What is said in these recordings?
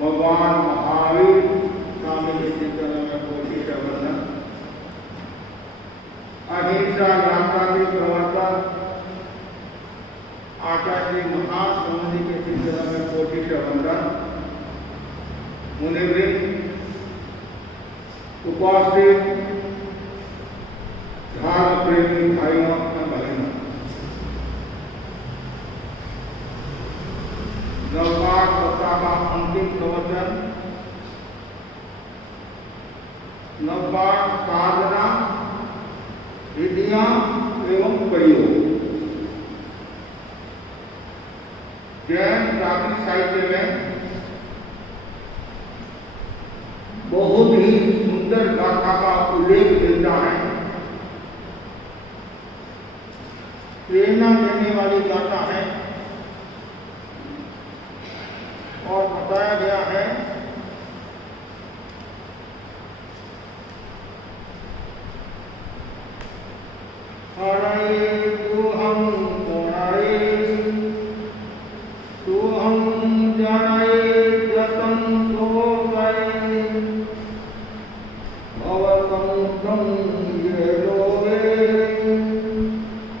भगवान महावीर स्वामी चिंतन में कोटि वंदन। अहिंसा यात्रा के प्रवर्तक आचार्य महासमुनि के चिंतन में कोटि वंदन। मुनिवृंद, उपस्थित धर्म प्रेमी भाइयों और बहनों, नवपाठ सप्ताह का अंतिम प्रवचन नवपाठ साधना विधियां एवं प्रयोग। जैन प्राकृतिक साहित्य में बहुत ही सुंदर गाथा का उल्लेख मिलता है। प्रेरणा देने वाली गाथा है और बताया गया है हरे तू हम गुणाए तू हम जानाए जतन तो गए भवतम तम ये लोगे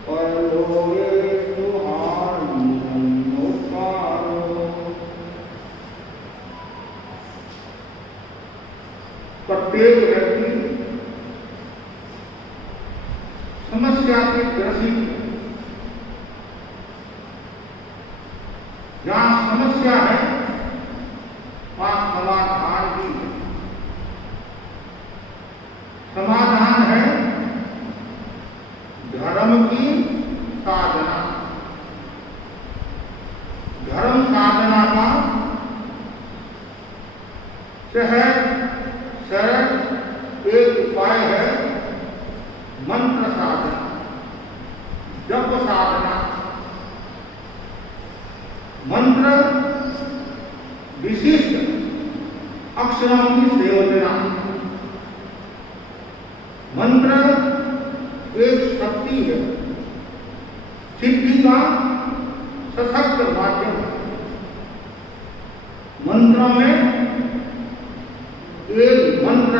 पर लोगे तुहार नोकारो। प्रत्येक व्यक्ति समस्या से ग्रसित, जहां समस्या है वहां समाधान भी है। समाधान है धर्म की साधना। धर्म साधना का सहज सरल एक उपाय है मंत्र साधना, जप साधना। मंत्र विशिष्ट अक्षरों की संयोजना। मंत्र एक शक्ति है, सिद्धि का सशक्त माध्यम है। मंत्रों में एक मंत्र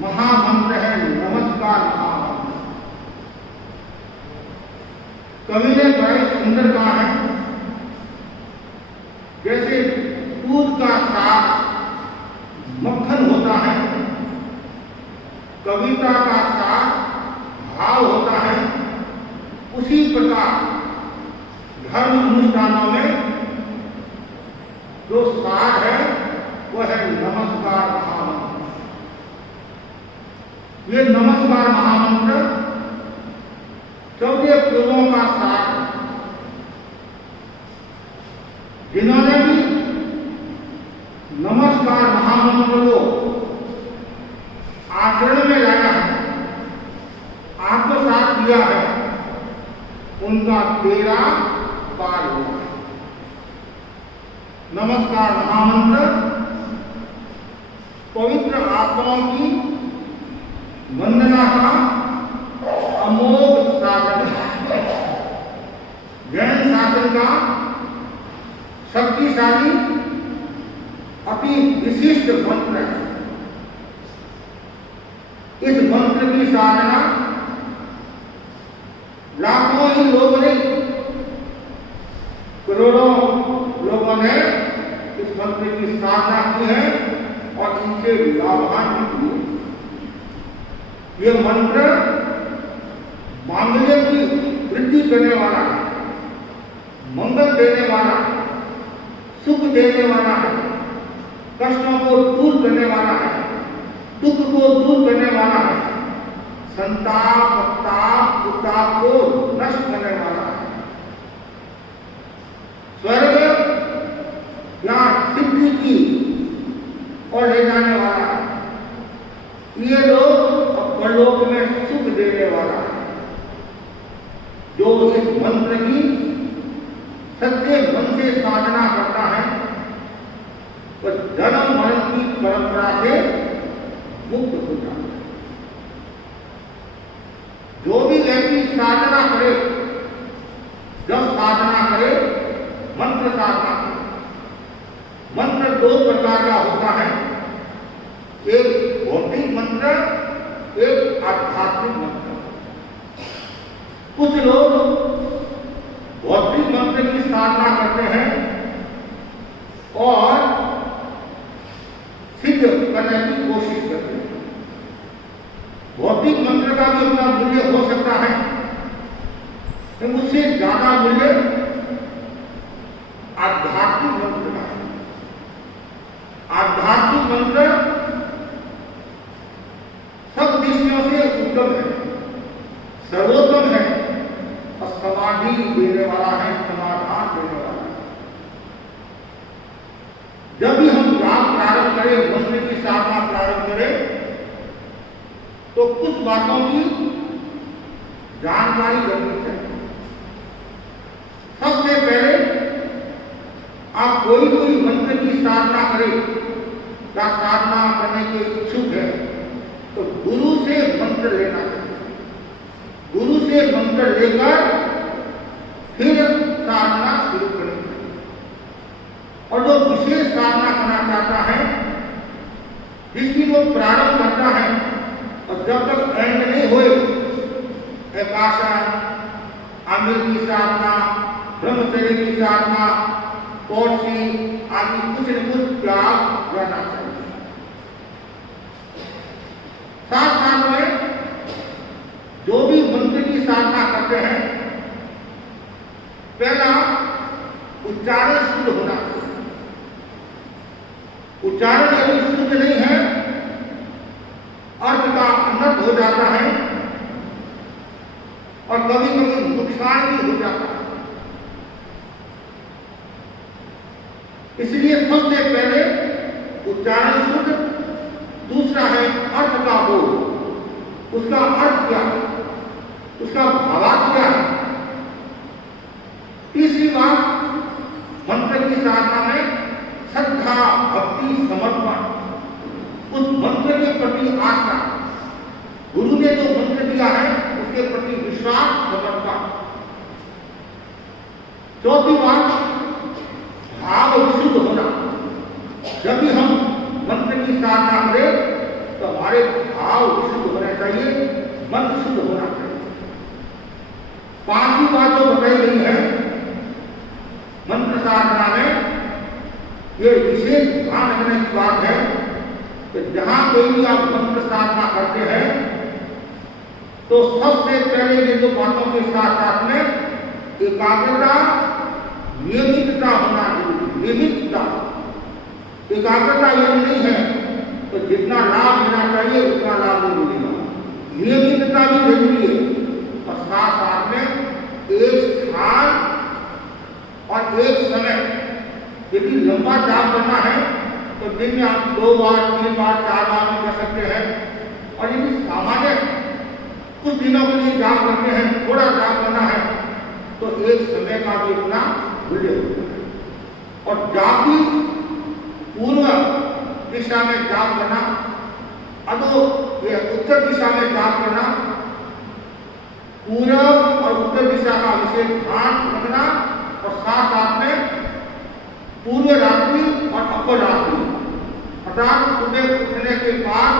महामंत्र है नमस्कार महामंत्र। कवि ने बड़े सुंदर कहा है, जैसे दूध का सार मक्खन होता है, कविता का सार भाव होता है, उसी प्रकार धर्म अनुष्ठानों में जो सार है वह है नमस्कार महामंत्र। ये नमस्कार महामंत्र 14 पुरों का सार है। जिन्होंने भी नमस्कार महामंत्र को आचरण में लाया है, आत्मसात किया है, उनका बेड़ा पार हुआ है। नमस्कार महामंत्र पवित्र आत्माओं की वंदना का अमोघ साधन है। जैन शासन का शक्तिशाली अति विशिष्ट मंत्र है। इस मंत्र की साधना लाखों ही लोगों ने, करोड़ों लोगों ने इस मंत्र की साधना की है और इनसे लाभान्वित हुए। ये मंत्र मांगल्य की वृद्धि करने वाला है, मंगल देने वाला है, सुख देने वाला है, कष्टों को दूर करने वाला है, दुख को दूर करने वाला है, संताप ताप उताप को नष्ट करने वाला है, स्वर्ग या सिद्धि की और ले जाने वाला है। ये लोग परलोक में सुख देने वाला है। जो इस मंत्र की सच्चे मन से साधना करता है वह जन्म मरण की परंपरा से मुक्त हो जाता है। जो भी व्यक्ति साधना करे, जब साधना करे मंत्र साधना करे, मंत्र दो प्रकार का होता है, एक भौतिक मंत्र, एक आध्यात्मिक मंत्र। कुछ लोग भौतिक मंत्र की साधना करते हैं और सिद्ध करने की कोशिश करते हैं। भौतिक मंत्र का भी अपना मूल्य हो सकता है, लेकिन उससे ज्यादा मूल्य आध्यात्मिक मंत्र का है। आध्यात्मिक मंत्र सब दृष्टियों से उत्तम है, सर्वोत्तम है और समाधि देने वाला है, समाधान देने वाला है। जब भी हम जाप प्रारंभ करें, मंत्र की साधना प्रारंभ करें, तो कुछ बातों की जानकारी रखनी चाहिए। सबसे पहले आप कोई मंत्र की साधना करें या साधना करने के इच्छुक है तो गुरु से मंत्र लेना चाहिए। गुरु से मंत्र लेकर फिर साधना शुरू करनी चाहिए। और जो विशेष साधना करना चाहता है, जिसकी वो प्रारंभ करता है और जब तक एंड नहीं होए, एकासन, आमिर की साधना, ब्रह्मचर्य की साधना, कौशी आदि कुछ न कुछ त्याग करना चाहिए। साथ साथ में जो भी मंत्र की साधना करते हैं, पहला उच्चारण शुद्ध होना चाहिए। उच्चारण यदि शुद्ध नहीं है, अर्थ का अनर्थ हो जाता है और कभी कभी नुकसान भी हो जाता है। इसलिए सबसे पहले उच्चारण शुद्ध, दूसरा है अर्थ का बोध। उसका अर्थ क्या है, उसका भावार्थ क्या है। तीसरी बात, मंत्र की साधना में श्रद्धा, भक्ति, समर्पण, उस मंत्र के प्रति आस्था, गुरु ने जो मंत्र दिया है उसके प्रति विश्वास, समर्पण। चौथी बात, भाव विशुद्ध होना। जब भी हम मंत्र की साधना करें तो हमारे भाव विशुद्ध होने चाहिए, मन शुद्ध होना चाहिए। पांचवी बात जो बताई गई है मंत्र साधना में, ये विशेष ध्यान रखने की बात है कि जहां कोई भी आप मंत्र साधना करते हैं तो सबसे पहले ये दो बातों के साथ साथ में एकाग्रता, नियमितता होना जरूरी। नियमितता, एकाग्रता यदि नहीं है तो जितना लाभ लेना चाहिए उतना लाभ नहीं मिलेगा। नियमितता भी जरूरी है और साथ साथ में एक स्थान और एक समय। यदि लंबा जाप करना है तो दिन में आप 2 बार, 3 बार, 4 बार भी कर सकते हैं। और यदि सामान्य कुछ दिनों के लिए जाप करते हैं, थोड़ा जाप करना है, तो एक समय का भी अपना मूल्य होता है। और जाप भी पूर्व दिशा में जाप करना, अदो ये उत्तर दिशा में जाप करना, पूर्व और उत्तर दिशा का विशेष ध्यान रखना और साथ साथ में पूर्व रात्रि और अपर रात्रि, अर्थात सुबह उठने के बाद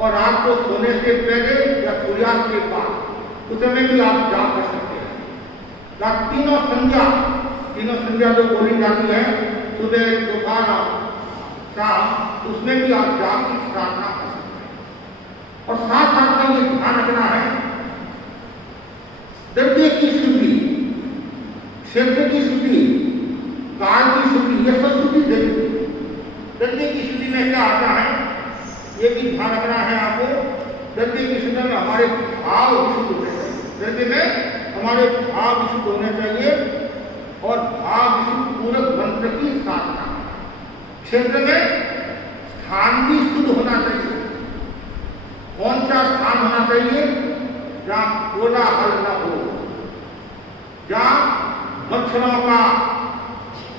और रात को सोने से पहले या सूर्यास्त के बाद, उस समय भी आप जाप कर सकते हैं। या तीनों संध्या जो बोली जाती है, सुबह, दोपहर, शाम, उसमें भी आप जाप की साधना कर सकते हैं। और साथ साथ में ये ध्यान रखना है, द्रव्य की शुद्धि, क्षेत्र की शुद्धि, काल की शुद्धि, यह सब शुद्धि जरूरी है। द्रव्य की शुद्धि में क्या आता है, ये भी ध्यान रखना है आपको। द्रव्य की शुद्धि में हमारे भाव विशुद्ध होने चाहिए। द्रव्य में हमारे भाव विशुद्ध होने चाहिए और भाव विशुद्ध पूरक मंत्र की साधना। क्षेत्र में स्थान भी शुद्ध होना चाहिए। कौन सा स्थान होना चाहिए, जहाँ कोलाहल न हो, जहाँ मच्छरों का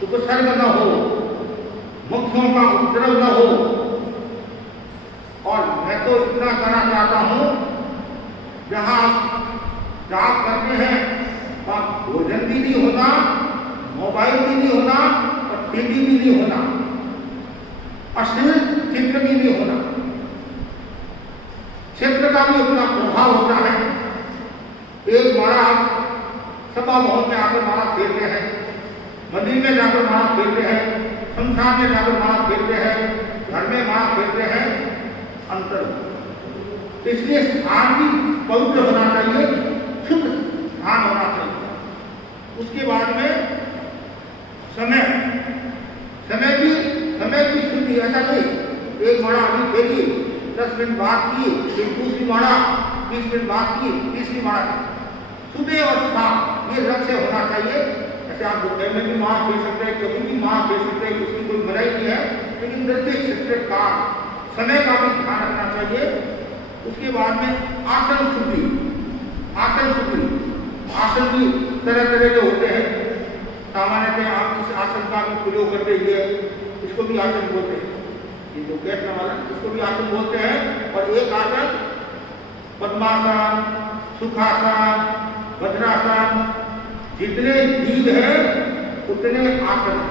उपसर्ग न हो, मक्खियों का उपद्रव न हो। और मैं तो इतना कहना चाहता हूँ, जहाँ जाप करते हैं वहाँ भोजन भी नहीं होना, मोबाइल भी नहीं होना और टीवी भी नहीं होना। अश्लील चित्र की भी होना, क्षेत्र का भी अपना प्रभाव होता है। एक माला सभा भवन में आकर माला फेरते हैं, मंदिर में जाकर माला फेरते हैं, शमशान में जाकर माला फेरते हैं, घर में माला फेरते हैं, अंतर। इसलिए स्थान भी पवित्र होना चाहिए, शुद्ध स्थान होना चाहिए। उसके बाद में समय की शुद्धि, ऐसा नहीं एक माला अभी फेरी 10 मिनट बाद की, फिर दूसरी माला 20 मिनट बाद की, तीसरी माला की, सुबह और शाम ये लक्ष्य होना चाहिए। ऐसे आप दोपहर में भी माला फेर सकते हैं, कभी भी माला फेर सकते हैं, उसकी कोई मनाही नहीं है, लेकिन निर्दिष्ट काल समय का भी ध्यान रखना चाहिए। उसके बाद में आसन शुद्धि, आसन भी तरह तरह के होते हैं। सामान्यतः आप इस आसन का भी प्रयोग करते हुए इसको भी आसन बोलते हैं, ये जो बैठने वाला इसको भी आसन बोलते हैं। और एक आसन पद्मासन, सुखासन, वज्रासन, जितने जीव है उतने आसन है।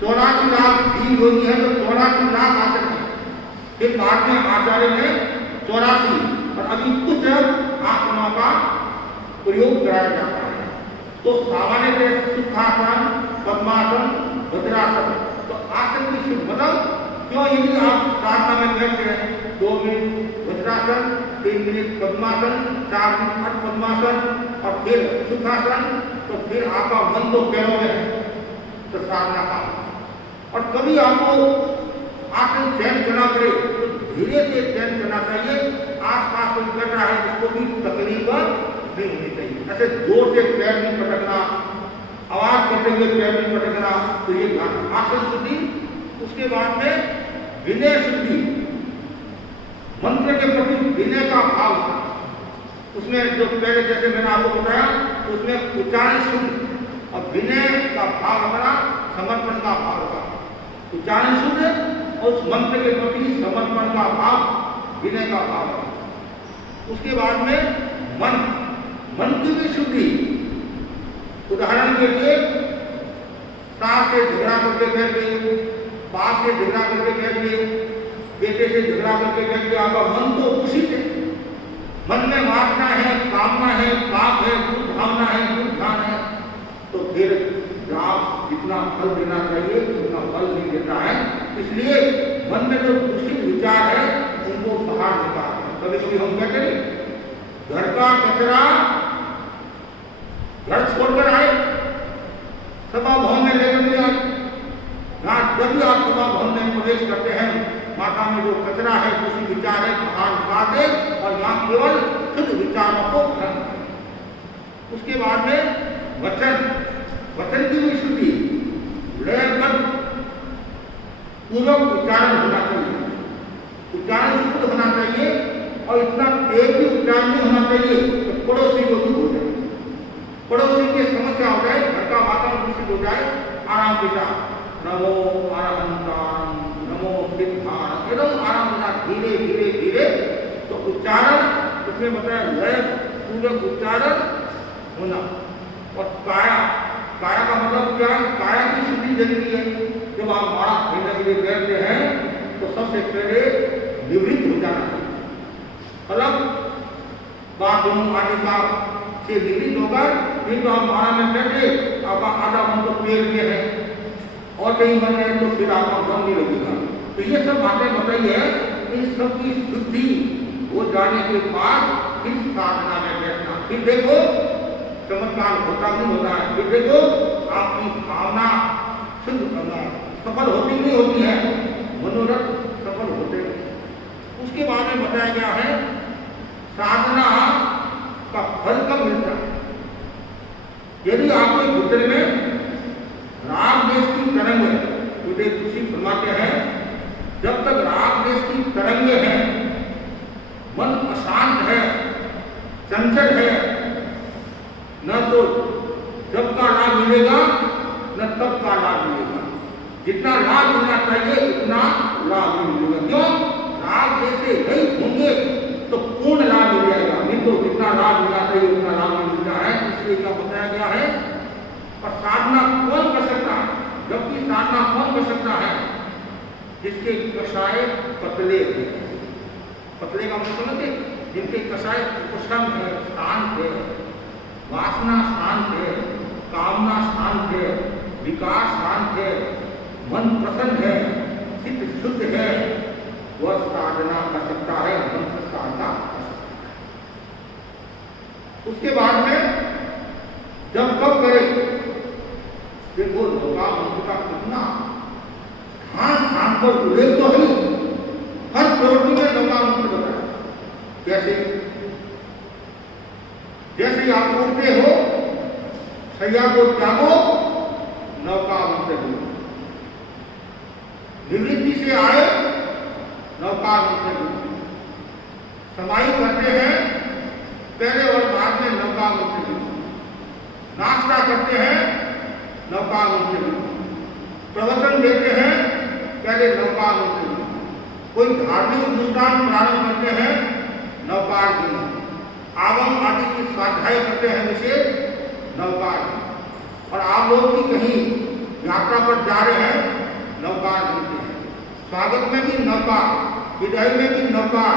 84 लाख जीव योनि है तो 84 लाख आसन है। फिर बाद में आचार्य ने 84 और अभी कुछ आसनों का प्रयोग कराया जाता है। तो सामान्यतः सुखासन, पद्मासन, वज्रासन, तो आसन की शुद्ध मतलब क्यों, यदि आप साधना में बैठते हैं 2 मिनट वज्रासन, 3 मिनट पद्मासन, 4 मिनट अर्ध पद्मासन और फिर सुखासन, तो फिर आपका मन तो पैरों में है, तो साधना का। और कभी आपको आसन चयन करना पड़े तो धीरे से चयन करना चाहिए। आसपास कोई कर रहा है उसको भी तकलीफ नहीं होनी चाहिए। ऐसे जोर से पैर नहीं पटकना, आवाज करते हुए पैर नहीं पटकना, तो ये ध्यान। आसन शुद्धि, उसके बाद में विनय शुद्धि, मंत्र के प्रति विनय का भाव, उसमें जो पहले जैसे मैंने आपको बताया उसमें उच्चारण शुद्ध और विनय का भाव हमारा समर्पण का भाव होगा। उच्चारण शुद्ध और उस मंत्र के प्रति समर्पण का भाव, विनय का भाव है। उसके बाद में मन की भी शुद्धि। उदाहरण के लिए सास से झगड़ा करके बैठ गए, बाप से झगड़ा करके बैठ गए, बेटे से झगड़ा करके बैठ गए, आपका मन तो दूषित है, मन में वासना है, कामना है, पाप है, दुर्भावना है, दुर्ध्यान है, तो फिर आप जितना फल देना चाहिए उतना फल नहीं देता है। इसलिए मन में जो दूषित विचार है उनको बाहर निकालते हैं। कभी कभी हम क्या करें, घर का कचरा घर छोड़कर आए, सभा भवन में लेकर के आए, जब भी आप सभा भवन में प्रवेश करते हैं माथा में जो कचरा है, दूषित विचार है, बाहर निकाल दे और यहाँ केवल शुद्ध विचारों को ग्रहण करें। उसके बाद में वचन की भी शुद्धि, लयबद्ध पूर्वक उच्चारण होना चाहिए, उच्चारण शुद्ध होना चाहिए और इतना तेज भी उच्चारण नहीं होना चाहिए तो पड़ोसी को भी हो जाए, पड़ोसी की समस्या हो जाए, घर का वातावरण दूषित हो जाए। आराम के साथ नमो अरहंतान, नमो सिद्धान, एकदम आराम के साथ धीरे धीरे धीरे, तो उच्चारण उसमें बताया लय पूर्वक उच्चारण होना। और काया का मतलब क्या है, काया की शुद्धि जरूरी है। जब आप माला फेरने के लिए बैठते हैं तो सबसे पहले निवृत्त हो जाना चाहिए, मतलब बाथरूम आदि का से निवृत्त होकर, नहीं तो आप माला में बैठे आपका आधा मन तो पेट में है और कहीं मन है तो फिर आपका मन नहीं लगेगा। तो ये सब बातें बताई है, इन सब की शुद्धि हो जाने के बाद फिर साधना में बैठना। फिर देखो चमत्कार होता नहीं होता है, फिर देखो आपकी भावना शुद्ध करना सफल होती नहीं होती है, मनोरथ सफल होते हैं। उसके बाद में बताया गया है साधना का फल कब मिलता है। यदि आपके भीतर में राग देश की तरंग है, तो ऋषि फरमाते हैं जब तक राग देश की तरंग है, मन अशांत है, चंचल है, न तो जब का लाभ मिलेगा न तब का लाभ मिलेगा। जितना लाभ मिलना चाहिए उतना लाभ नहीं मिलेगा। क्यों? राग जैसे रहित होंगे तो पूर्ण लाभ मिल जाएगा, नहीं तो जितना लाभ मिलना चाहिए उतना लाभ नहीं मिलता है। इसलिए क्या बताया गया है। और साधना कौन कर सकता है, जबकि साधना कौन कर सकता है, जिसके कषाय पतले हैं, पतले का मतलब है जिनके कषाय उपशम है, शांत है, वासना शांत है, कामना शांत है, विकास शांत है, मन प्रसन्न है, चित्त शुद्ध है, वह साधना कर सकता है, मन से साधना कर सकता है। उसके बाद में जब कब करे, देखो लोका मंत्र का कितना स्थान पर उल्लेख तो है, हर प्रवृत्ति में लोका मंत्र बताया। कैसे? जैसे आप उठते हो, शैया को त्यागो, नौका मंत्र लो, निवृत्ति से आए, नौका मंत्र लो, समाई करते हैं पहले और बाद में नौका मंत्र लो, नाश्ता करते हैं नौका मंत्र लो, प्रवचन देते हैं पहले नौका मंत्र लो, कोई धार्मिक अनुष्ठान प्रारंभ करते हैं नौकार गिनो, आगम आदि की स्वाध्याय करते हैं विशेष नौकार। और आप लोग भी कहीं यात्रा पर जा रहे हैं, नौकार गिनते हैं, स्वागत में भी नौकार, विदाई में भी नौकार,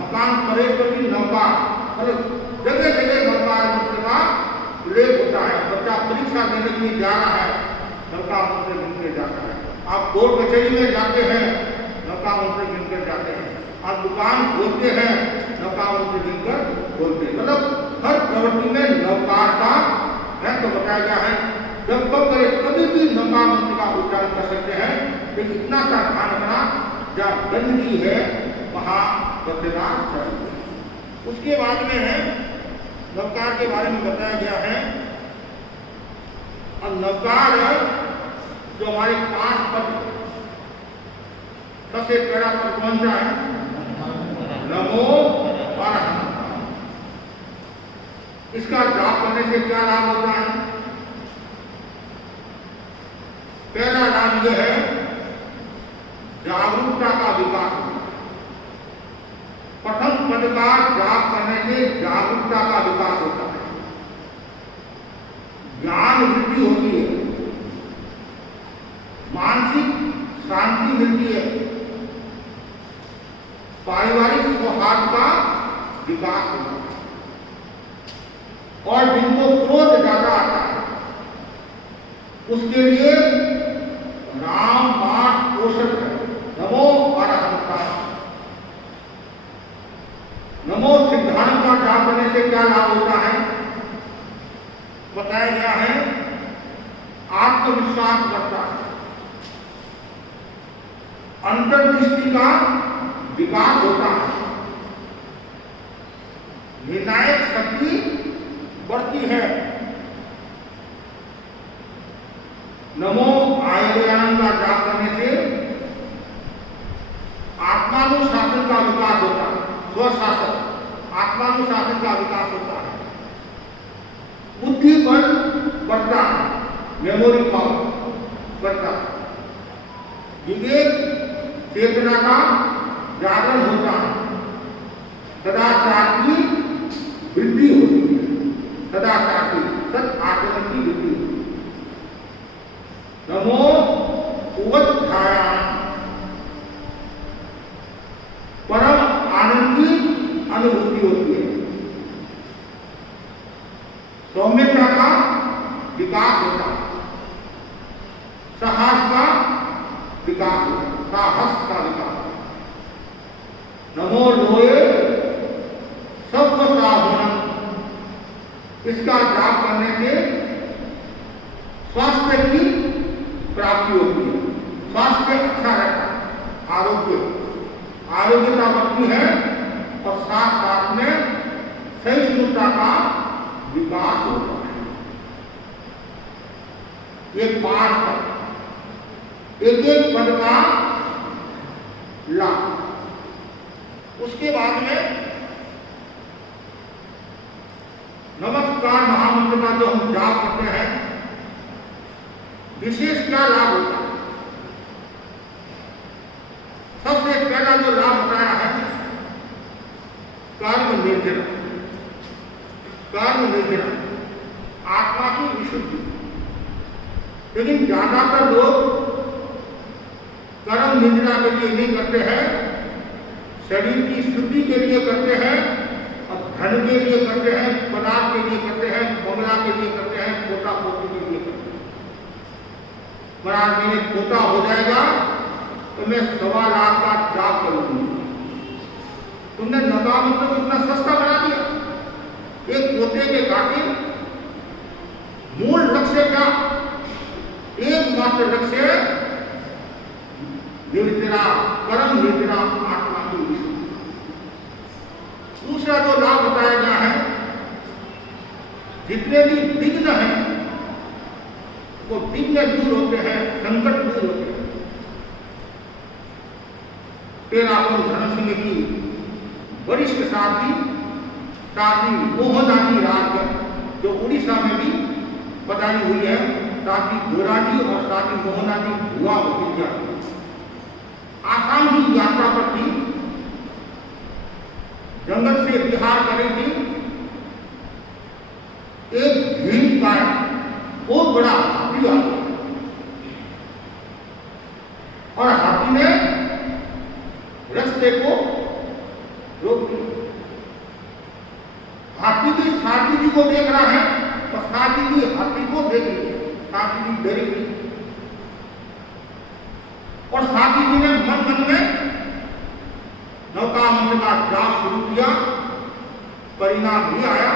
मकान प्रवेश में भी नौकार, जगह जगह नौकार मंत्र का उल्लेख होता है। बच्चा परीक्षा देने के लिए जा रहा है, नौकार मंत्र गिनकर जाता है। आप कोर्ट कचहरी में जाते हैं, नौकार मंत्र गिनकर जाते हैं। आप दुकान खोलते हैं, नौकार मंत्र गिनकर खोलते हैं। मतलब हर प्रवृत्ति में नौकार का महत्व बताया गया है। जब कब करे, कभी भी नौकार मंत्र का उच्चारण कर सकते हैं, लेकिन इतना सा ध्यान रखना, जहाँ गंदगी है वहाँ बचना चाहिए। उसके बाद में है नौकार के बारे में बताया गया है। अब नौकार जो हमारे 5 पद, सबसे पहला पद कौन सा है? नमो अरहं। इसका जाप करने से क्या लाभ होता है? पहला लाभ यह है, जागरूकता का विकास होता है। प्रथम पद का जाप करने से जागरूकता का विकास होता है, ज्ञान वृद्धि होती है, मानसिक शांति मिलती है, पारिवारिक सौहार्द का विकास होता है। और जिनको क्रोध ज्यादा आता है, उसके लिए राम पाठ पोषक है, नमो अरहं का। नमो सिद्धांत का जाप करने से क्या लाभ होता है? बताया गया है, आत्मविश्वास बढ़ता है, अंतर्दृष्टि का विकास होता है, निर्णायक शक्ति बढ़ती है। नमो आयर्यान का जाप करने से आत्मानुशासन का विकास होता है, स्वशासन, आत्मानुशासन का विकास होता है, बुद्धि बल बढ़ता है, मेमोरी पावर बढ़ता है, विवेक चेतना का जागरण होता है, सदाचार की वृद्धि होती है, सदाचार की सद आचरण की वृद्धि होती है। नमो उवत्थायान, परम आनंद की अनुभूति होती है, सौम्यता का विकास होता है, साहस का विकास होता है, साहस का विकास। नमो लोए सर्वसाहुनम, इसका जाप करने से स्वास्थ्य की प्राप्ति होती है, स्वास्थ्य अच्छा रहता है, आरोग्यता बढ़ती है, और साथ साथ में सहिष्णुता का विकास होता है। ये 5 पद, एक एक पद का लाभ। उसके बाद में नमस्कार महामंत्र का जो हम जाप करते हैं, विशेष क्या लाभ होता है? सबसे पहला जो लाभ बताया है, कर्म निर्जन, कर्म निर्जन, आत्मा की विशुद्धि। लेकिन ज्यादातर लोग कर्म निद्रा के लिए नहीं करते हैं, शरीर की शुद्धि के लिए करते हैं, और धन के लिए करते हैं, पदार्थ के लिए करते हैं, बंगला के लिए करते हैं, पोता पोती के लिए करते हैं। महाराज मेरे पोता हो जाएगा तो मैं 1.25 लाख का जाप करूंगी। तुमने नगा मतलब इतना सस्ता बना दिया। एक पोते के खातिर मूल लक्ष्य क्या? एकमात्र लक्ष्य निर्जरा, परम निर्जरा आत्मा की विशुद्धि। दूसरा जो लाभ बताया गया है, जितने भी विघ्न हैं वो विघ्न दूर होते हैं, संकट दूर होते हैं। पेरापुर धर्म सिंह की वरिष्ठ साध्वी मोहनाजी राज, जो उड़ीसा में भी पधारी हुई है, साध्वी गोराजी और साध्वी मोहनाजी भुआ भतीजा, आसाम की यात्रा पर थी, जंगल से बिहार कर रही थी। एक भीम का बहुत बड़ा हाथी आ गया और हाथी ने रास्ते को रोक दिया। हाथी भी साथी जी को देख रहा है और साथी भी हाथी को देख रही है। साथी जी डरी हुई और साथी जी ने मन मन में नौका मंत्र का जाप शुरू किया। परिणाम भी आया।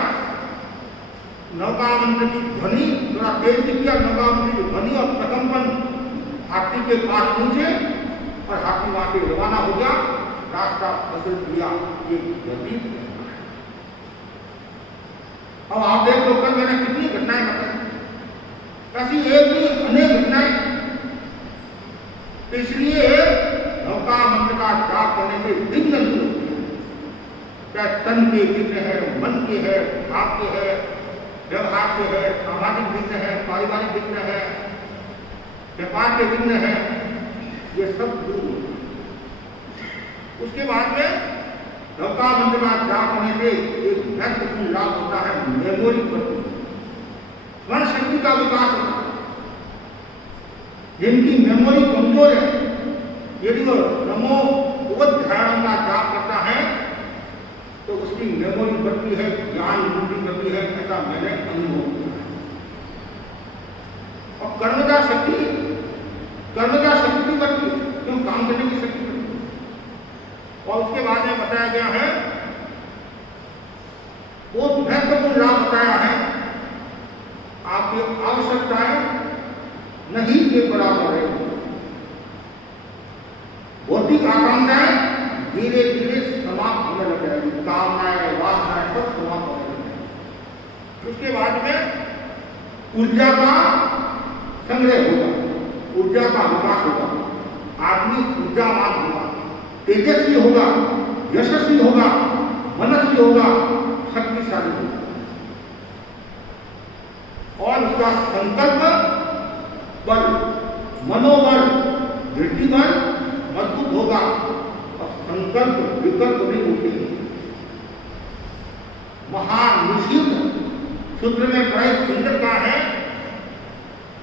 नौका मंत्र की ध्वनि थोड़ा तेज भी किया। नौका मंत्र की ध्वनि और प्रकंपन हाथी के पास पहुंचे और हाथी वहां से रवाना हो गया। रास्ता बदल दिया। ये गति। अब आप देख लो, कल मैंने कितनी घटनाएं बताई, ऐसी एक भी अनेक घटनाएं। इसलिए नौका मंत्र का जाप करने से विघ्न दूर होते हैं। चाहे तन के विघ्न है, मन के है, भाव के है, व्यवहार के है, सामाजिक विघ्न है, पारिवारिक विघ्न है, व्यापार के विघ्न है, ये सब दूर होते हैं। उसके बाद में नौका मंत्र का जाप करने से एक महत्वपूर्ण लाभ होता है, मेमोरी बढ़ती है, स्मरण शक्ति का विकास होता है। जिनकी मेमोरी कमजोर है, यदि वो नमो ध्यान का जाप करता है तो उसकी मेमोरी बढ़ती है, ज्ञान वृद्धि बढ़ती है। ऐसा मैंने अनुभव किया है। और कर्मजा शक्ति भी बढ़ती है, क्यों? काम करने की शक्ति बढ़ती है। और उसके बाद में बताया गया है, वो महत्वपूर्ण लाभ बताया है, आपकी आवश्यकताएं नहीं के बराबर है। भौतिक आकांक्षाएं धीरे धीरे समाप्त होने लग जाएगी। कामनाएं, वासनाएं सब समाप्त होने लग जाएगी। उसके बाद में ऊर्जा का संग्रह होगा, ऊर्जा का विकास होगा, आदमी ऊर्जावान होगा, तेजस्वी होगा, यशस्वी होगा, मनस्वी होगा, शक्तिशाली होगा। और उसका संकल्प बल, मनोबल, दृष्टि बल मजबूत होगा और संकल्प विकल्प नहीं उठेंगे। महानिषिद्ध सूत्र में बड़े सुंदर का है,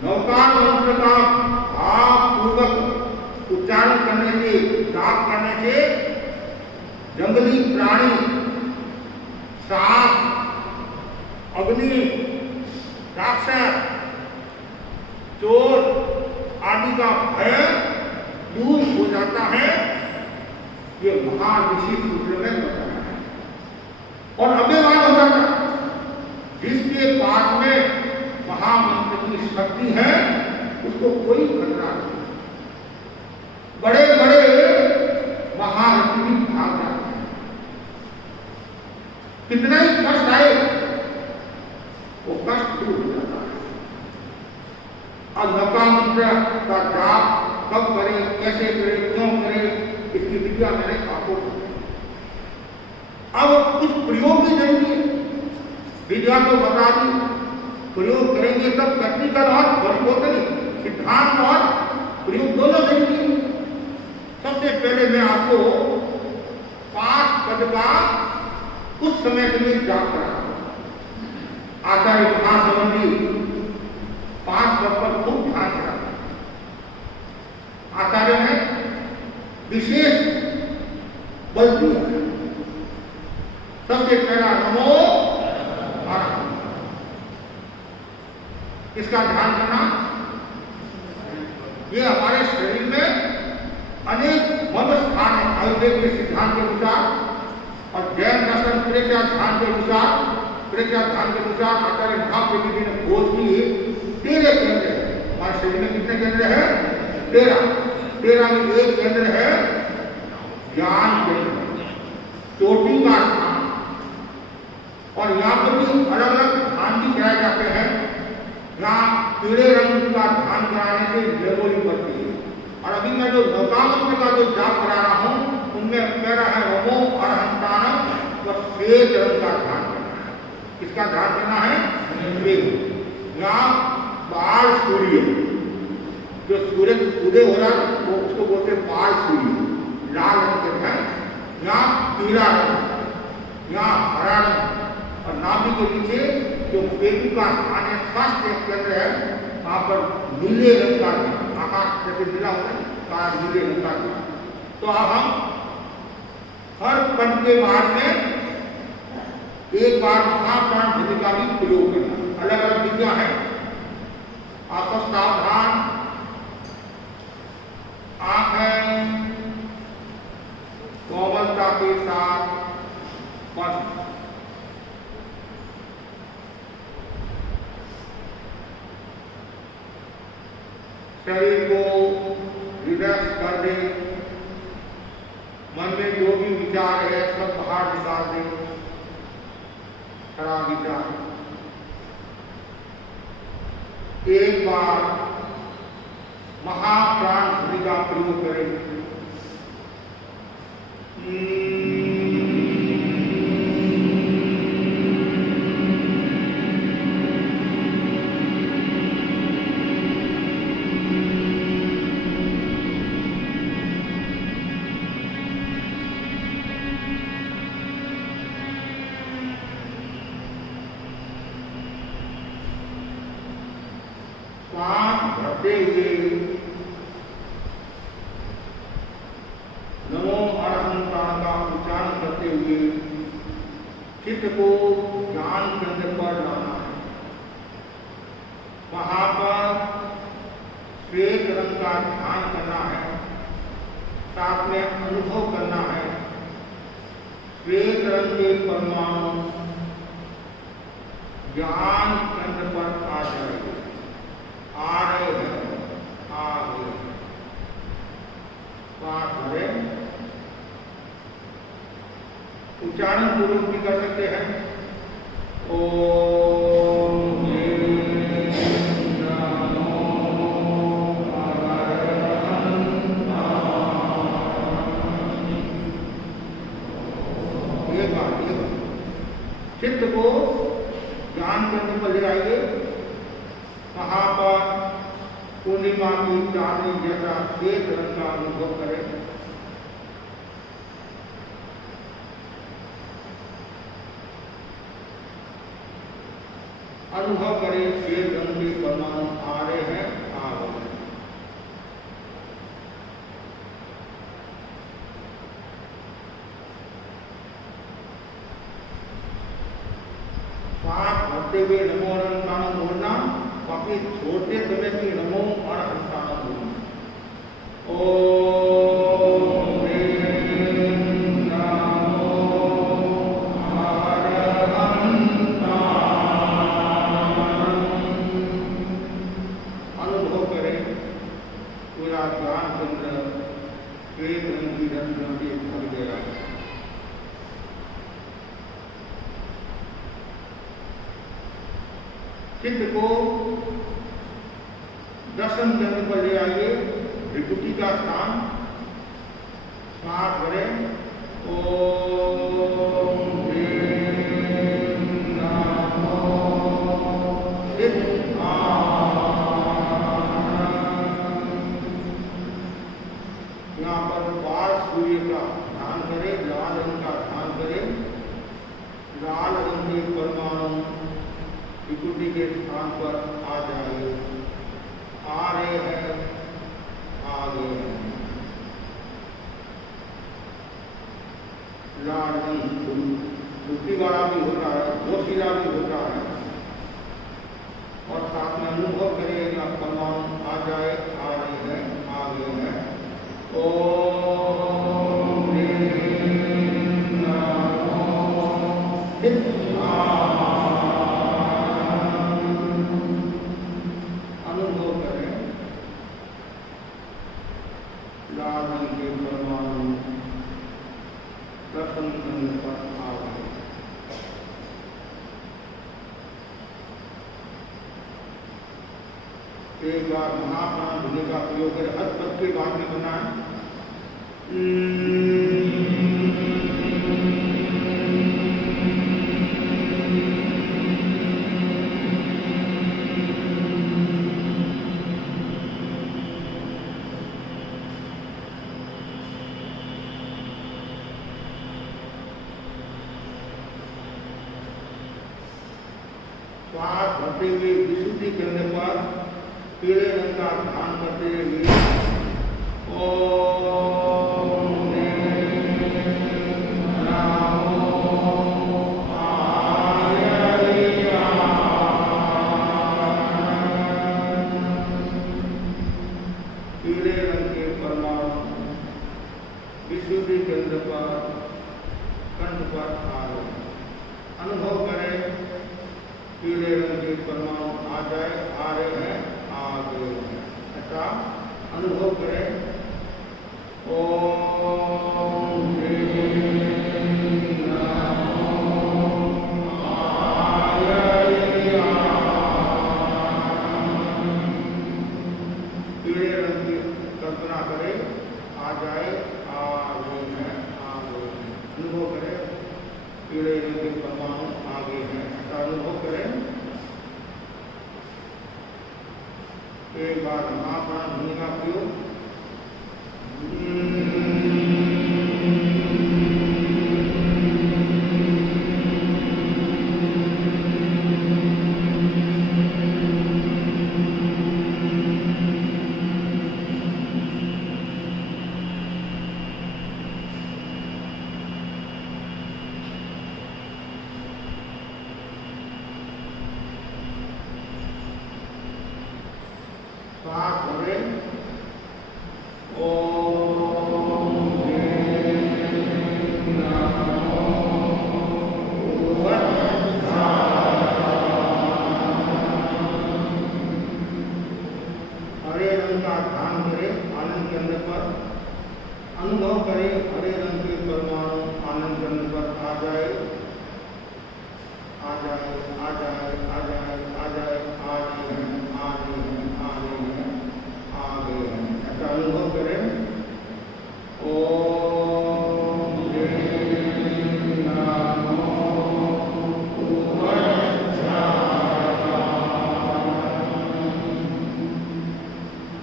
नौका मंत्र का भावपूर्वक उच्चारण करने से, जाप करने से जंगली प्राणी, सांप, अग्नि, राक्षस, चोर आदि का भय दूर हो जाता है। ये महाऋषि सूत्र में बताया है। और अव्यवहार हो जाता है। जिसके पास में महामंत्र की शक्ति है उसको कोई खतरा नहीं। बड़े बड़े महारथी भी भाग जाते हैं। कितना ही कष्ट आए वो कष्ट दूर हो जाता है। और नौका मंत्र का जाप कब करें, कैसे करें, क्यों करें, इसकी विद्या मैंने आपको बताई। अब कुछ प्रयोग भी जरूरी है। विद्या को बता दी, प्रयोग करेंगे तब टेक्निकल और वर्गोत्तरी सिद्धांत और प्रयोग दोनों जरूरी है। सबसे पहले मैं आपको 5 पद का कुछ समय के लिए जाप करा। आचार्य महासंबंधी 5 पद पर खूब ध्यान करा। आचार्य ने विशेष बल दिया है। सबसे पहला नमो अरहं, इसका ध्यान करना। ये हमारे शरीर में अनेक मर्म स्थान है आयुर्वेद के सिद्धांत के अनुसार और जैन दर्शन प्रेक्षा ध्यान के अनुसार आचार्य महाप्रभु जी ने खोज की 13 केंद्र है हमारे शरीर में। कितने केंद्र है? 13 में एक केंद्र है ज्ञान केंद्र, चोटी का स्थान। और यहाँ पर भी अलग अलग ध्यान भी कराए जाते हैं। यहाँ पीले रंग का ध्यान कराने से निर्मोली पड़ती है। और अभी मैं जो नौकामंत्र का जो जाप करा रहा हूँ उनमें मेरा है नमो अरहंतानम और श्वेत रंग का ध्यान करना है। किसका ध्यान करना है? श्वेत। यहाँ बाल सूर्य, जो सूर्य उदय हो रहा है वो उसको बोलते हैं बाल सूर्य, लाल रंग के ध्यान। यहाँ पीला रंग, यहाँ हरा रंग और नाभि के नीचे जो पेटू का स्थान है, स्वास्थ्य केंद्र है, वहाँ पर नीले रंग का ध्यान, आकाश जैसे नीला होता है काला नीले रंग का ध्यान। तो अब हम हर पंच के बाद में एक बार महाप्राण ध्वनि का भी प्रयोग करना। अलग अलग विधियां हैं, आपको सावधान आंखें कोमलता के साथ बंद। शरीर को रिलैक्स कर दे, मन में जो भी विचार है सब बाहर निकाल दे, खराब विचार। एक बार महाप्राण ध्वनि का प्रयोग करें। सांस भरते हुए नमो अरहंतान का उच्चारण करते हुए चित्त को ज्ञान केंद्र पर लाना है। वहां पर श्वेत रंग का ध्यान करना है, साथ में अनुभव करना है श्वेत रंग के परमाणु ज्ञान केंद्र पर आ जाएंगे, आ रहे हैं, आ गए। पाठ करें, उच्चारण पूर्वक भी कर सकते हैं। ओम चित्त को ज्ञान केंद्र पर ले आइए। वहां पर पूर्णिमा की चांदनी जैसा श्वेत रंग का अनुभव करें। अनुभव करें श्वेत रंग के परमाणु आ रहे हैं, आ रहे हैं। सांस भरते हुए नमो अरहंतानम बोलना, बाकी छोड़ते समय भी नमो अरहंतानम बोलना। ओम अनुभव करें पूरा ज्ञान केंद्र श्वेत रंग की रंग से भर गया। चित्त को दर्शन केंद्र पर ले आइए, विभूति का स्थान। सांस भरें। ओम यहाँ पर बाल सूर्य का ध्यान करें, लाल रंग का ध्यान करें। लाल रंग के परमाणु विभूति के स्थान पर आ जाए, आ रहे हैं, आ गए हैं। लाल रंग बुद्धि वाला भी होता है, जोशीला भी होता है, और साथ में अनुभव करेगा परमाणु आ जाए, आ रही है, आ गए हैं। ओम अनुभव करें लाल रंग के परमाणु प्रसन्न करने पर आ गए। एक बार महाप्राण ध्वनि का प्रयोग करें, अद्भुत के बाद में बनाए। श्वास भरते हुए विशुद्धि करने पर पीले रंग का ध्यान करते हुए ओम पीले रंग के परमाणु विशुद्धि केंद्र पर कंठ पर आ रहे हैं। अनुभव करें पीले रंग के परमाणु आ जाए, आ रहे हैं, आ गए हैं, ऐसा अनुभव करें। ओम पीले रंग की कल्पना करें, आ जाए, आ गए हैं, आ गए हैं, अनुभव करें पीले रंग के परमाणु आ गए हैं, ऐसा अनुभव करें। एक बार महाप्राण ध्वनि का प्रयोग। श्वास भरें। हरे रंग का ध्यान करें, आनंद करने पर अनुभव करें हरे रंग के परमाणु आनंद करने पर आ जाए, आ जाए, आ जाए, आ जाए, आ जाए, आ रही है, आ रही है, आ रही है, आ गए हैं, ऐसा अनुभव करें। ओम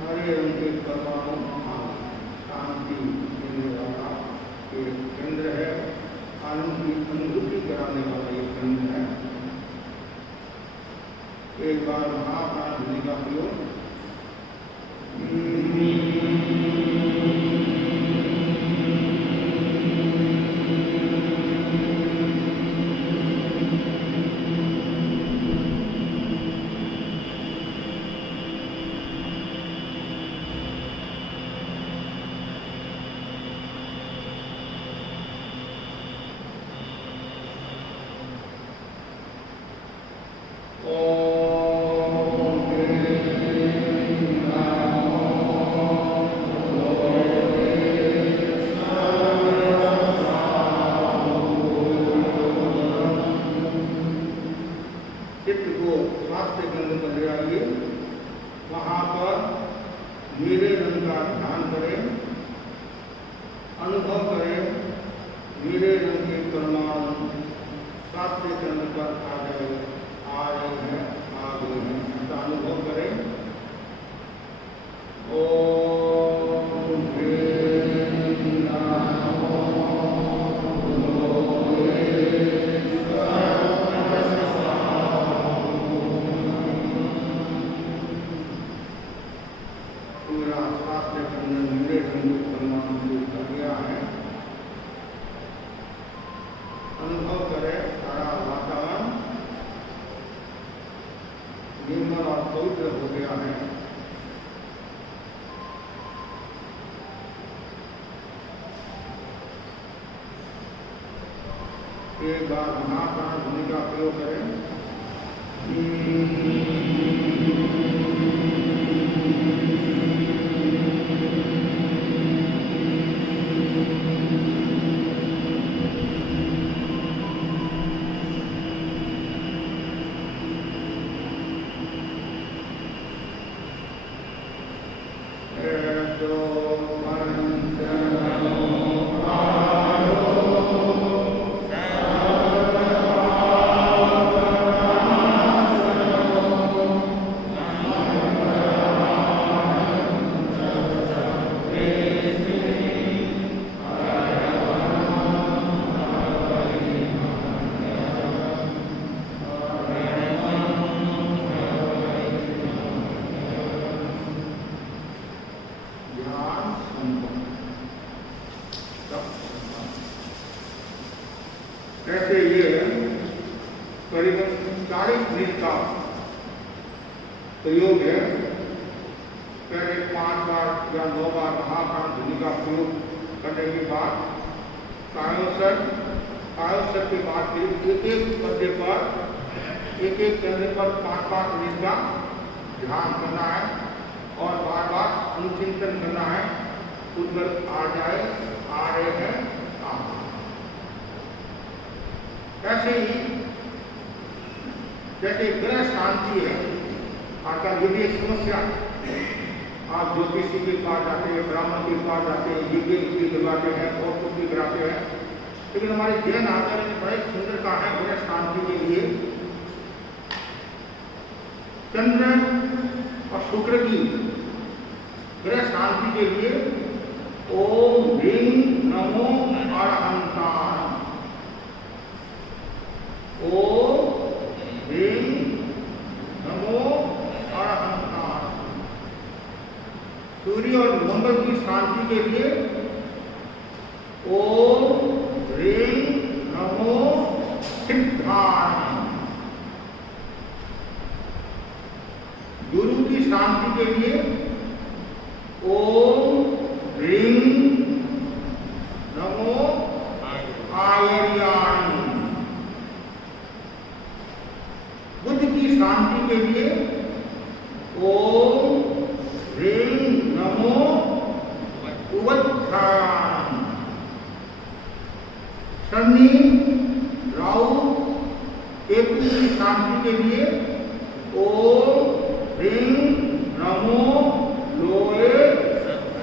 हरे रंग के परमाणु शांति देने वाला एक केंद्र है, आनंद की अनुभूति कराने वाला एक केंद्र है। एक बार एक बार महाप्राण ध्वनि का प्रयोग करें। ऐसे ये करीबन 40 मिनट का प्रयोग है। पहले 5 बार या 9 बार महाप्राण ध्वनि का प्रयोग करने के बाद कायोत्सर्ग के बाद फिर एक पद्य पर एक चंद्र पर 5-5 मिनट का ध्यान करना है और बार बार अनुचिंतन करना है। उद्गत आ जाए, आ रहे हैं, ऐसे ही जैसे ग्रह शांति है। आजकल ये भी एक समस्या, आप ज्योतिषी के पास जाते हैं, ब्राह्मण के पास जाते हैं, यज्ञ भी दिलवाते हैं और कुछ भी कराते हैं, लेकिन हमारे जैन आचार्य ने बड़े सुंदर कहा है ग्रह शांति के लिए चंद्र और शुक्र की ग्रह शांति के लिए ओम ह्रीं नमो अरहंताय, ओम ह्रीं नमो अरहंताय। सूर्य और मंगल की शांति के लिए ओम ह्रीं नमो सिद्धाय। गुरु की शांति के लिए ओम ह्रीं नमो आयर्याय। बुद्ध की शांति के लिए ओम ह्रीं नमो उवत्थाय। शनि, राहु, केतु की शांति के लिए ओम ह्रीं नमो लोए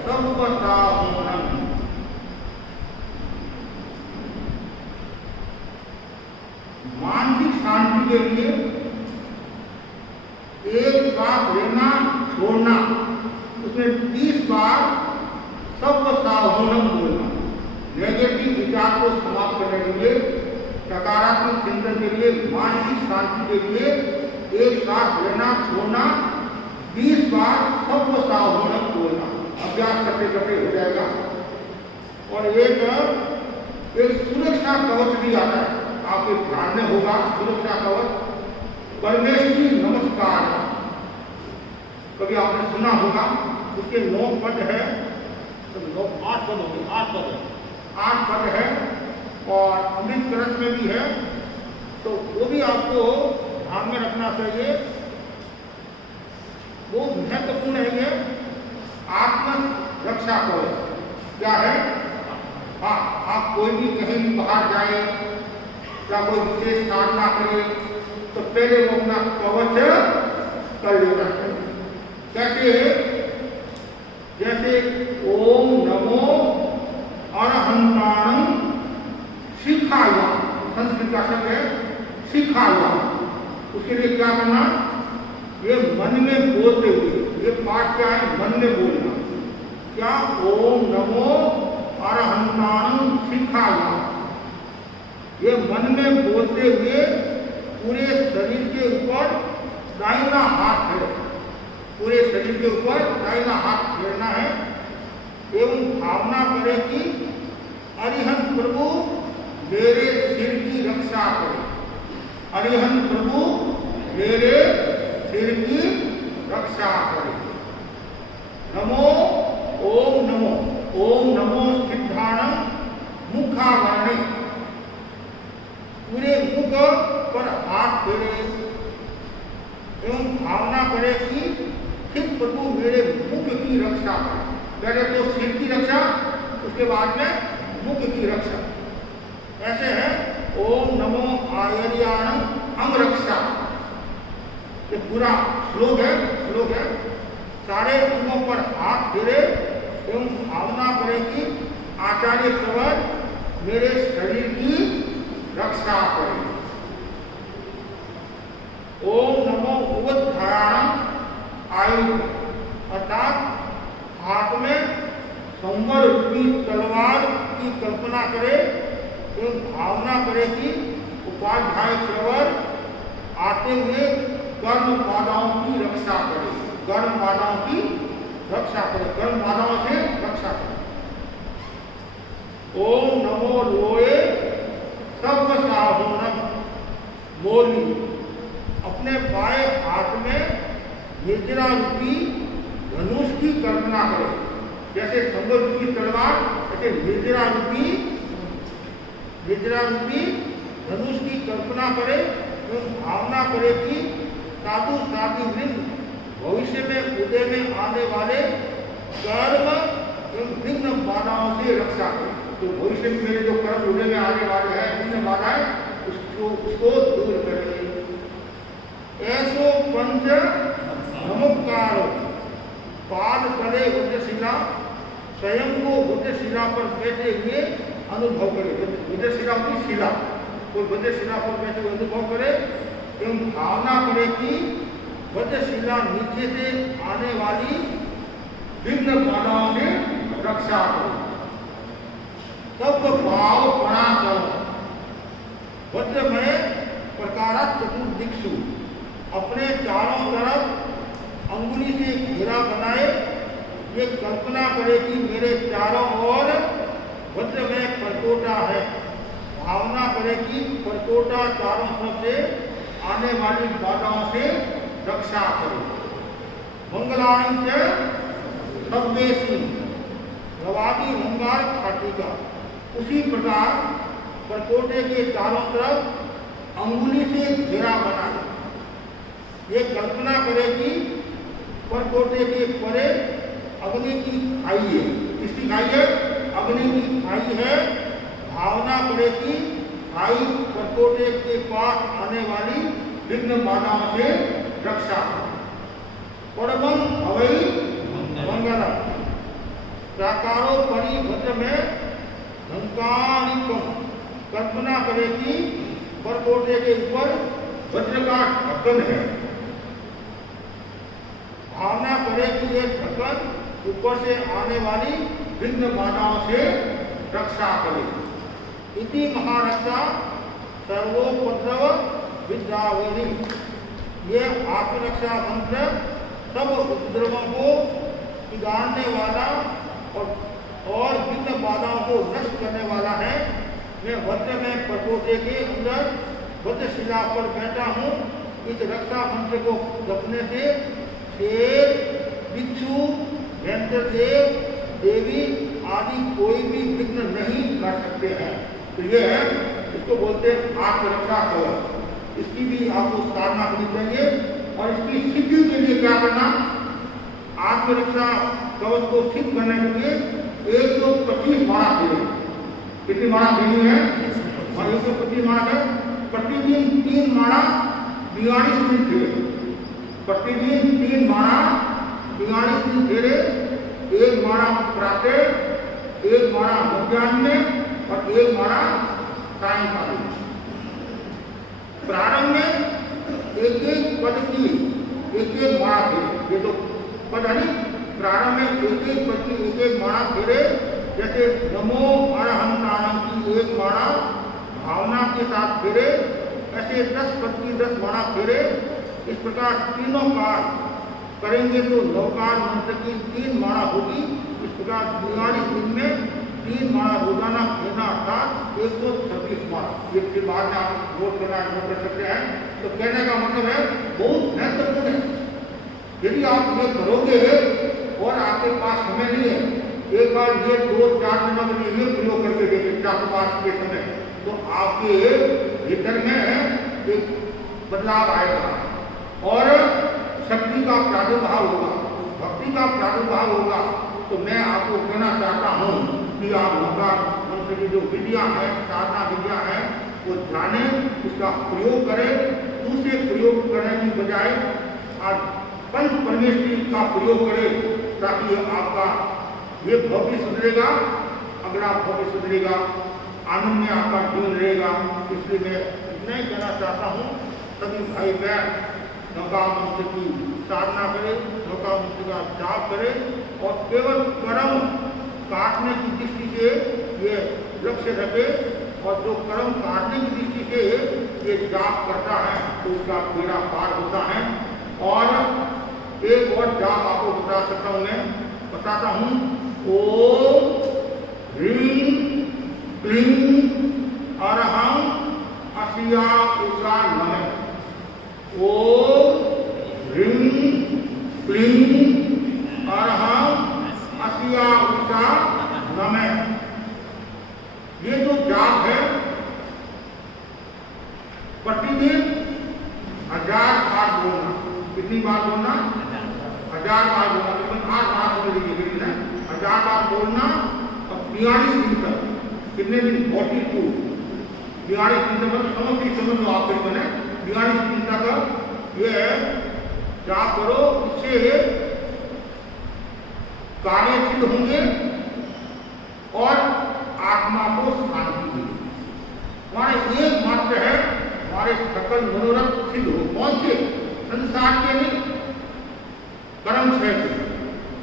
सर्वसाहूनम। मानसिक शांति के लिए एक बार लेना छोड़ना, उसमें 30 बार सर्वसाहूनम बोलना। नेगेटिव विचार को समाप्त करने के लिए, सकारात्मक चिंतन के लिए, मानसिक शांति के लिए एक साथ लेना छोड़ना 20 बार सर्वसाहूनम बोलना। अभ्यास करते करते हो जाएगा। और एक सुरक्षा कवच भी आता है, आपके ध्यान में होगा। सुरक्षा कवच परमेश्वरी नमस्कार, कभी आपने सुना होगा। उसके 9 पद है, तो 8 पद होंगे, 8 पद है और अमृत कलश में भी है, तो वो भी आपको ध्यान में रखना चाहिए। वो महत्वपूर्ण है। ये आत्म रक्षा कवच क्या है? हाँ, आप कोई भी कहीं भी बाहर जाए या कोई विशेष साधना करे तो पहले वो अपना कवच कर लेना चाहिए। जैसे ओम नमो अरहंताय शिखाया, संस्कृत का शब्द है शिखाया। उसके लिए क्या करना? ये मन में बोलते हुए, ये पाठ क्या है? मन में बोलना। क्या? ओम नमो अरहंताय शिखाया। ये मन में बोलते हुए पूरे शरीर के ऊपर दाहिना हाथ फेरे, पूरे शरीर के ऊपर दाहिना हाथ फेरना है एवं भावना करें कि अरिहंत प्रभु मेरे सिर की रक्षा करे। अरिहंत प्रभु मेरे सिर की रक्षा करे। नमो ओम नमो सिद्धाणं मुखावरणे। की रक्षा करें। पहले तो सिर की रक्षा, उसके बाद में मुख की रक्षा। ऐसे है ओम नमो आयर्याणम अंगरक्षा। ये पूरा श्लोक है। सारे अंगों पर हाथ फेरे एवं भावना करे कि आचार्य प्रवर मेरे शरीर की रक्षा करे। ओम नमो उवध्यायाणम आयु, अर्थात हाथ में संवर रूपी तलवार की कल्पना करे एवं भावना करे कि उपाध्याय प्रवर आते हुए कर्म बाधाओं की रक्षा करे, कर्म बाधाओं की रक्षा करे, कर्म बाधाओं से रक्षा करे। ओम नमो लोए सर्वसाहुनम मोली, अपने बाएं हाथ में निर्जरा रूपी धनुष की कल्पना करे। जैसे संवर रूपी तलवार, ऐसे निर्जरा रूपी धनुष की कल्पना करे एवं भावना करे कि साधु साधु वृंद भविष्य में उदय में आने वाले कर्म एवं विघ्न बाधाओं से रक्षा करे। तो भविष्य में मेरे जो कर्म उदय में आने वाले हैं, विघ्न बाधाएं, उसको दूर करे। ऐसो पंच नमस्कार पाद तले वज्रशिला, स्वयं को वज्रशिला पर बैठे हुए अनुभव करे। वज्रशिला की शिला, तो वज्रशिला पर बैठे हुए अनुभव करे एवं भावना करे कि वज्रशिला नीचे से आने वाली विघ्न बाधाओं से रक्षा करे। सब भाव पराक्रम वज्रमय प्रकार चतुर्दिक्षु, अपने चारों तरफ अंगुली से घेरा बनाए ये कल्पना करे कि मेरे चारों ओर वज्रमय परकोटा है। भावना करे कि परकोटा चारों तरफ से आने वाली बाधाओं से रक्षा करे। मंगलांच सर्वेशी रवादी रंगार खाटिका, उसी प्रकार परकोटे के चारों तरफ अंगुली से घेरा बनाए ये कल्पना करे कि परकोटे के परे अग्नि की खाई है। किसकी खाई है? अग्नि की खाई है। भावना करे कि खाई परकोटे के पास आने वाली विघ्न बाधाओं से रक्षा। परमं अवै मंगलम, प्राकारो परिभद्र में धनकारिकम, कल्पना करे कि परकोटे के ऊपर वज्र का ढक्कन है। भावना करे कि ये ढक्कन ऊपर से आने वाली विघ्न बाधाओं से रक्षा करे। इति महारक्षा सर्वोपद्रव विद्रावणी, ये आत्मरक्षा मंत्र सब उपद्रवों को बिगाड़ने वाला और विघ्न बाधाओं को नष्ट करने वाला है। मैं वज्र में परकोटे के अंदर वज्रशिला पर बैठा हूँ। इस रक्षा मंत्र को जपने से शेर, बिच्छू, देव, देवी आदि कोई भी विघ्न नहीं कर सकते हैं। तो ये है, इसको बोलते हैं आत्मरक्षा कवच। इसकी भी आपको साधना करनी चाहिए और इसकी सिद्धि के लिए क्या करना? आत्मरक्षा कवच को सिद्ध करने के लिए 125 माला देनी। कितनी माला देनी है? 125 माला है। प्रतिदिन 3 माला 42 दिन फेरे। प्रतिदिन 3 माला 42 दिन फेरे। 1 माला प्रातः, 1 माला मध्याह्न में और 1 माला सायंकाल में। प्रारंभ में एक पद की एक माला फेरे। ये तो पद है। प्रारंभ में एक पद की एक माला फेरे। जैसे नमो अरहंताणम की 1 माला भावना के साथ फेरे, ऐसे 10 पद की 10 माला फेरे। इस प्रकार तीनों काल करेंगे तो 9 काल मंत्र की 3 माला होगी। इस प्रकार 42 दिन में 3 माला रोजाना फेरना, अर्थात 126 माला। ये फिर बाद में आप नोट कर सकते हैं। तो कहने का मतलब है बहुत महत्वपूर्ण है। यदि आप ये करोगे और आपके पास समय नहीं है, एक बार ये 2-4 दिनों के लिए प्रयोग करके देखें चातुर्मास के समय, तो आपके भीतर में एक बदलाव आएगा और शक्ति का प्रादुर्भाव होगा, भक्ति भक्ति का प्रादुर्भाव होगा। तो मैं आपको कहना चाहता हूँ कि आप ओंकार मंत्र की जो विद्या है, साधना विद्या है, वो जाने, उसका प्रयोग करें। दूसरे प्रयोग करने की बजाय आज पंच परमेश्वरी का प्रयोग करें, ताकि आपका ये भव्य सुधरेगा, अगला भव्य सुधरेगा, आनंद में आपका जीवन रहेगा। इसलिए मैं इतना ही कहना चाहता हूँ, सभी भाई बहन नौका मंत्र की साधना करें, नौका मंत्र का जाप करें और केवल कर्म काटने की दृष्टि से ये लक्ष्य रखे। और जो कर्म काटने की दृष्टि से ये जाप करता है तो उसका बेड़ा पार होता है। और एक और जाप आपको बता सकता हूँ, मैं बताता हूँ। ओम ह्रीं क्लीं अरहं असिया उषा नमः। ओम ह्रीं क्लीं अरहं असिया उषा नमः। ये जो जाप है प्रतिदिन 1000 बार बोलना। कितनी बार बोलना? 1000 बार बोलना। लेकिन 8 बार बोल लीजिए ना, 1000 बार बोलना। और 42 दिन तक, कितने दिन? 42 दिन तक समझ लो आप करीबन है 42 दिन तक ये जाप करो। इससे कार्य सिद्ध होंगे और आत्मा को शांति मिलेगी। हमारे एक मात्र है, हमारे सकल मनोरथ सिद्ध हो। कौन से? संसार के नहीं, कर्म से।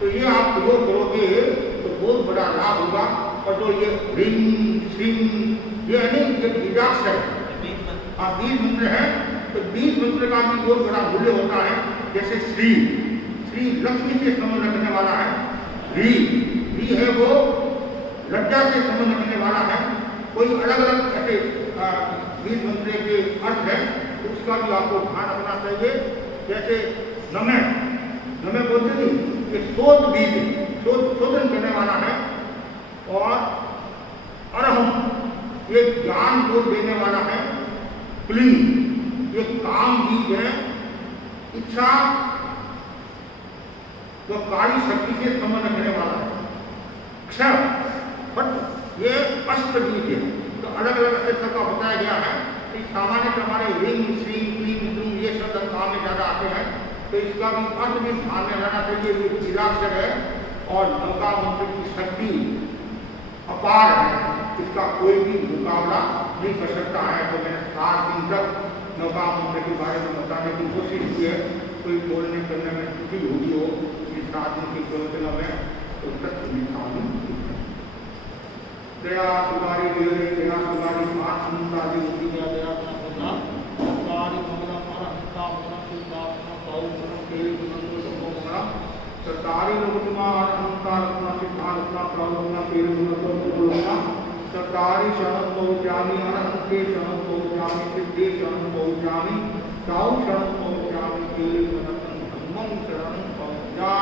तो ये आप प्रयोग करोगे तो बहुत बड़ा लाभ होगा। और जो ये ह्रीं श्रीं ये नहीं, ये बीजाक्षर है, बीज मंत्र है। तो बीज मंत्र का भी बहुत बड़ा मूल्य होता है। जैसे श्री, श्री लक्ष्मी से संबंध रखने वाला है। री है वो लज्जा से संबंध रखने वाला है। कोई अलग अलग ऐसे बीज मंत्र के अर्थ है, तो उसका भी आपको ध्यान रखना चाहिए। जैसे नमः बोलते नहीं, ये शोध बीज, शोधन करने वाला है। और अरहं ये ज्ञान को देने वाला है। क्लीं ये काम बीज है, इच्छा तो कार्य शक्ति से संबंध रखने वाला है। क्षय बट ये अष्ट बीज है। तो अलग अलग ऐसा का बताया गया है कि सामान्य हमारे ह्रीं श्रीं क्लीं द्रूं ये शब्द काम में ज़्यादा आते हैं। तो इसका भी अर्थ भी ध्यान में रहना चाहिए। ये बीजाक्षर है और नौका मंत्र की शक्ति अपार है, इसका कोई भी मुकाबला नहीं कर सकता है। तो मैंने 7 दिन तक नौका मंत्र के बारे में बताने की कोशिश की है। कोई बोलने करने में त्रुटि होगी हो इस 7 दिन की प्रवचन में, तो तक दया सुधारी दया दया सुधारी आत्मता दी होती है। दया सुधा सुधारी मंगला मारा हिता मंगला सुधा बहु गुण के गुण को मंगला सरदारी लोकमार अहंकार अपना सिद्धांत अपना प्रवचन पेड़ गुण को बोलना। सरदारी शरण पहुंचामी अनंत के शरण पहुंचामी सिद्धि शरण पहुंचामी साउ शरण पहुंचामी के धम्मं शरण पहुंचा।